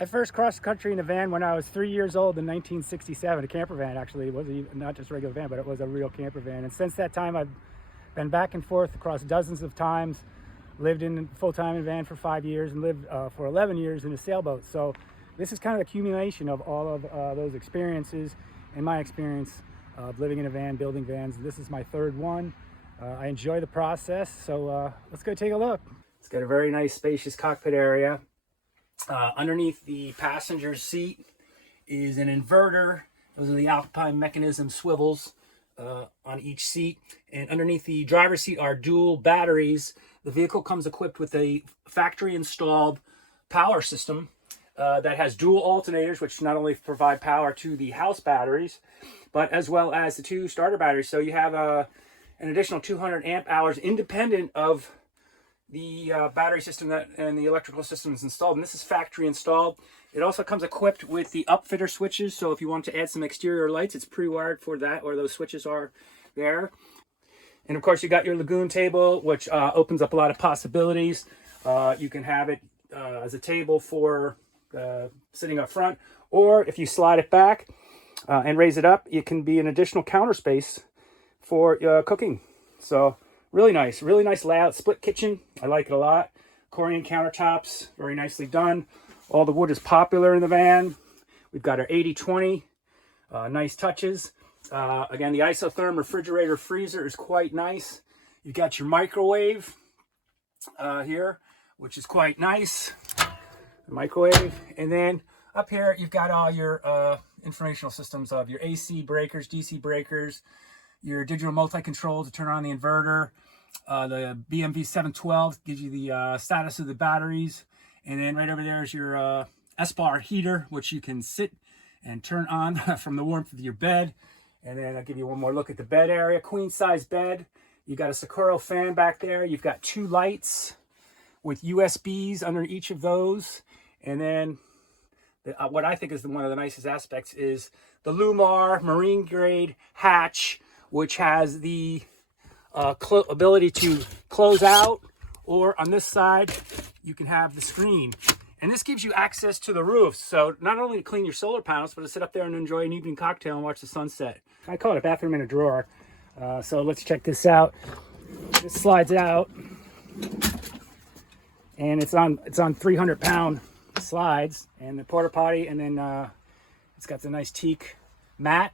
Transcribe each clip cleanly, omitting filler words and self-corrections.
I first crossed country in a van when I was 3 years old in 1967, a camper van actually. It wasn't even, not just a regular van, but it was a real camper van. And since that time, I've been back and forth across dozens of times, lived in full-time in a van for 5 years and lived for 11 years in a sailboat. So this is kind of the accumulation of all of those experiences and my experience of living in a van, building vans. This is my third one. I enjoy the process, so let's go take a look. It's got a very nice spacious cockpit area. Underneath the passenger seat is an inverter. Those are the Alpine Mechanism swivels on each seat. And underneath the driver's seat are dual batteries. The vehicle comes equipped with a factory installed power system that has dual alternators, which not only provide power to the house batteries, but as well as the two starter batteries. So you have an additional 200 amp hours independent of the battery system and the electrical system is installed, and this is factory installed. It also comes equipped with the upfitter switches, so if you want to add some exterior lights, it's pre-wired for that, or those switches are there. And of course, you got your Lagun table, which opens up a lot of possibilities. You can have it as a table for sitting up front, or if you slide it back and raise it up, it can be an additional counter space for cooking. So really nice layout. Split kitchen, I like it a lot. Corian countertops, very nicely done. All the wood is popular in the van. We've got our 80/20, nice touches. Again, the Isotherm refrigerator freezer is quite nice. You've got your microwave here, which is quite nice. The microwave. And then up here, you've got all your informational systems of your AC breakers, DC breakers, your digital multi-control to turn on the inverter. The BMV 712 gives you the status of the batteries. And then right over there is your ESPAR heater, which you can sit and turn on from the warmth of your bed. And then I'll give you one more look at the bed area. Queen size bed. You've got a Sakura fan back there. You've got two lights with USBs under each of those. And then what I think is one of the nicest aspects is the Lewmar marine grade hatch, which has the ability to close out, or on this side you can have the screen, and this gives you access to the roof, so not only to clean your solar panels, but to sit up there and enjoy an evening cocktail and watch the sunset. I call it a bathroom in a drawer. So let's check this out. This slides out, and it's on 300-pound slides, and the port-a-potty, and then it's got the nice teak mat.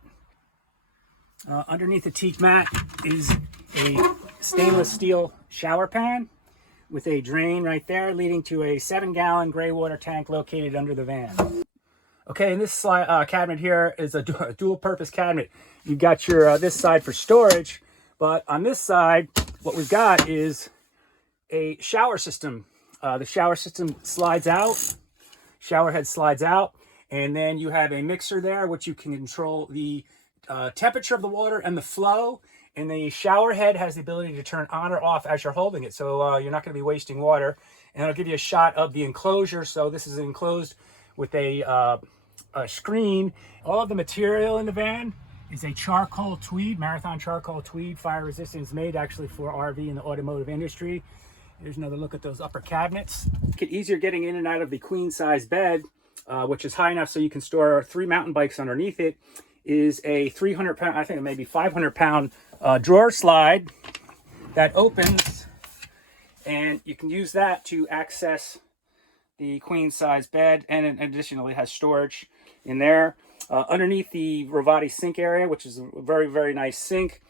Underneath the teak mat is a stainless steel shower pan with a drain right there, leading to a 7-gallon gray water tank located under the van. Okay, and this cabinet here is a dual purpose cabinet. You've got your this side for storage, but on this side, what we've got is a shower system. The shower system slides out, shower head slides out, and then you have a mixer there, which you can control the temperature of the water and the flow. And the shower head has the ability to turn on or off as you're holding it, so you're not going to be wasting water. And I'll give you a shot of the enclosure. So this is enclosed with a screen. All of the material in the van is a charcoal tweed, marathon charcoal tweed, fire resistant. It's made actually for RV and the automotive industry. Here's another look at those upper cabinets. Make it easier getting in and out of the queen size bed, which is high enough so you can store 3 mountain bikes underneath it, is a 300-pound, I think maybe 500-pound drawer slide that opens, and you can use that to access the queen size bed, and additionally has storage in there. Underneath the Ruvati sink area, which is a very nice sink,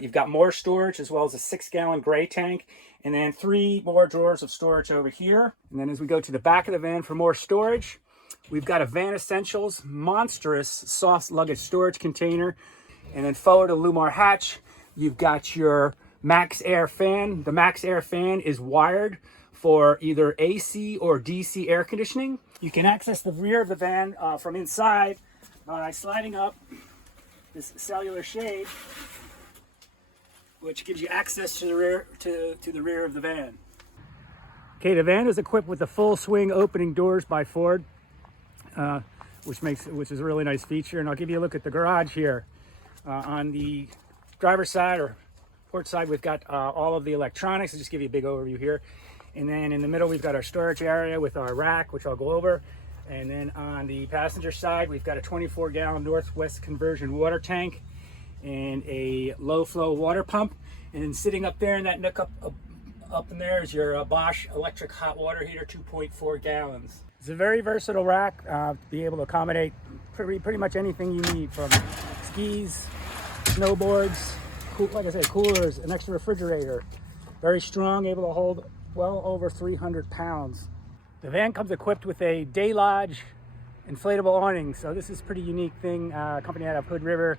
you've got more storage as well as a 6-gallon gray tank, and then 3 more drawers of storage over here. And then as we go to the back of the van for more storage, we've got a Van Essentials monstrous soft luggage storage container. And then forward of the Lewmar hatch, you've got your MaxxAir fan. The MaxxAir fan is wired for either AC or DC air conditioning. You can access the rear of the van from inside by sliding up this cellular shade, which gives you access to the rear to the rear of the van. Okay, the van is equipped with the full swing opening doors by Ford, which is a really nice feature. And I'll give you a look at the garage here. On the driver's side or port side, we've got all of the electronics. I'll just give you a big overview here. And then in the middle, we've got our storage area with our rack, which I'll go over. And then on the passenger side, we've got a 24-gallon Northwest conversion water tank and a low-flow water pump. And then sitting up there in that nook up in there is your Bosch electric hot water heater, 2.4 gallons. It's a very versatile rack to be able to accommodate pretty much anything you need, from skis, snowboards, like I said, coolers, an extra refrigerator. Very strong, able to hold well over 300 pounds. The van comes equipped with a day lodge inflatable awning. So this is a pretty unique thing, company out of Hood River.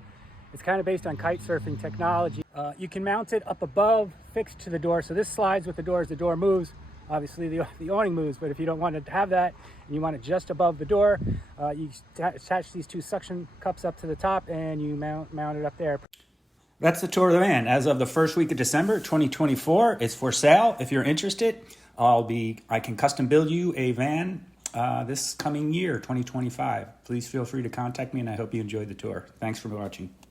It's kind of based on kite surfing technology. You can mount it up above, fixed to the door. So this slides with the door as the door moves. Obviously the awning moves, but if you don't want to have that and you want it just above the door, you attach these two suction cups up to the top and you mount it up there. That's the tour of the van. As of the first week of December 2024, it's for sale. If you're interested, I can custom build you a van this coming year, 2025. Please feel free to contact me, and I hope you enjoyed the tour. Thanks for watching.